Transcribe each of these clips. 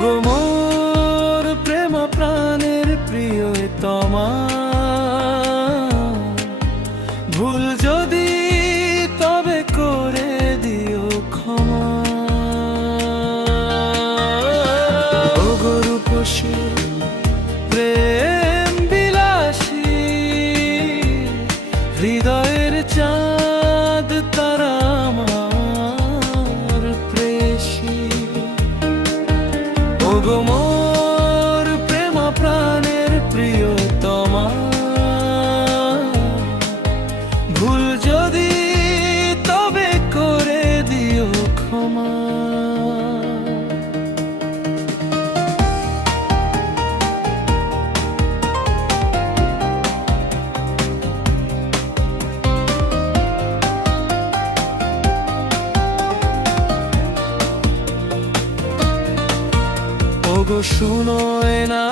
ওগো মোর প্রেম প্রাণের প্রিয়তমা, ভুল যদি তবে করে দিও ক্ষমা। ওগো রূপসী প্রেম বিলাসী, হৃদয়ের চাঁদ তারা আমার প্রেয়সী। ওগো মোর প্রেম প্রাণের প্রিয়তমা, ভুল যদি তবে করে দিও ক্ষমা। ওগো শুনো না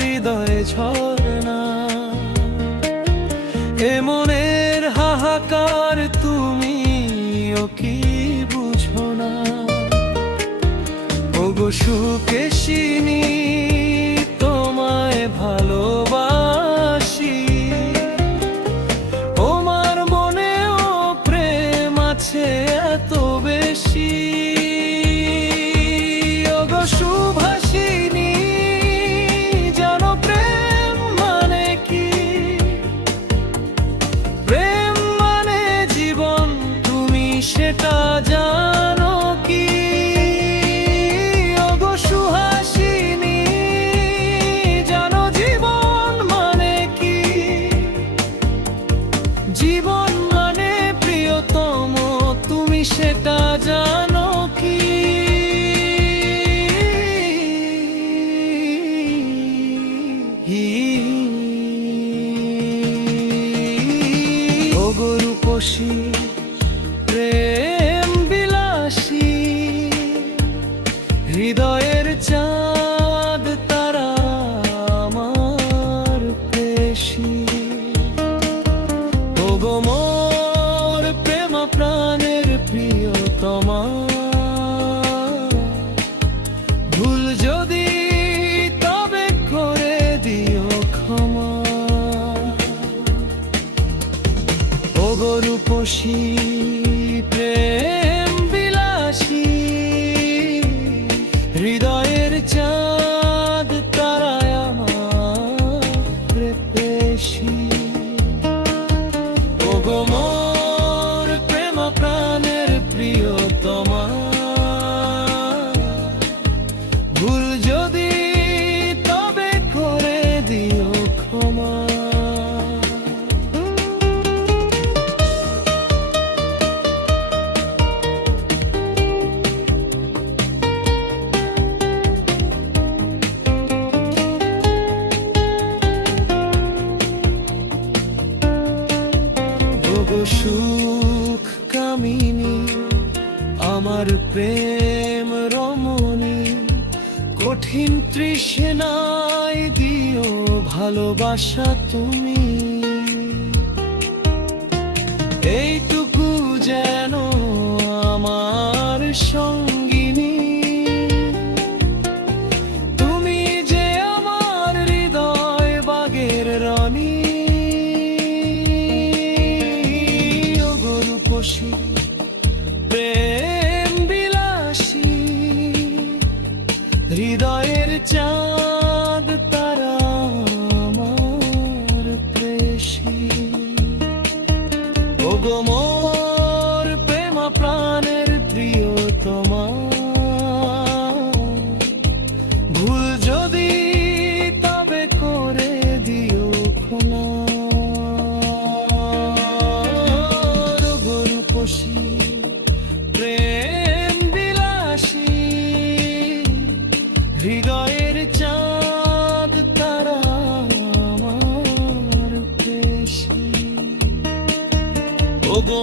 হৃদয়ে ঝরনা, এ মনের হাহাকার তুমি ও কি বুঝো না। ওগো সুকেশিনী তোমায় ভালোবাসি, তোমার মনেও প্রেম আছে এত বেশি। সুভাষিনী জানো প্রেম মানে কি, প্রেম মানে জীবন, তুমি সেটা জানো কি। ওগো সুহাসিনী জানো জীবন মানে কি, জীবন মানে প্রিয়তম, তুমি সেটা জানো কি। ওগো রূপসী প্রেম বিলাসী, হৃদয়ের চাঁদ তারা আমার প্রেয়সী। ওগো মোর প্রেম প্রাণের প্রিয়তমা, ভুল যদি তবে করে দিও ক্ষমা। ওগো রূপসী প্রেম বিলাসী, হৃদয়ের চাঁদ তারায় আমার প্রেয়সী। ওগো মোর প্রেম প্রাণের প্রিয়তমা, ভুল যদি তবে করে দিও ক্ষমা। ওগো সুখ কামিনী আমার প্রেম রমণী, কঠিন তৃষ্ণায় দিও ভালোবাসা তুমি। এইটুকু যেন আমার সঙ্গিনী, তুমি যে আমার হৃদয় বাগের রানী। ওগো রূপসী প্রেম বিলাসী, হৃদয়ের চাঁদ তারা আমার প্রেয়সী। ওগো মোর প্রেম প্রাণের প্রিয়তমা, ভুল যদি তবে করে দিও ক্ষমা। ওগো রূপসী প্রেম বিলাসী, হৃদয়ের চাঁদ তারা আমার প্রেয়সী। ওগো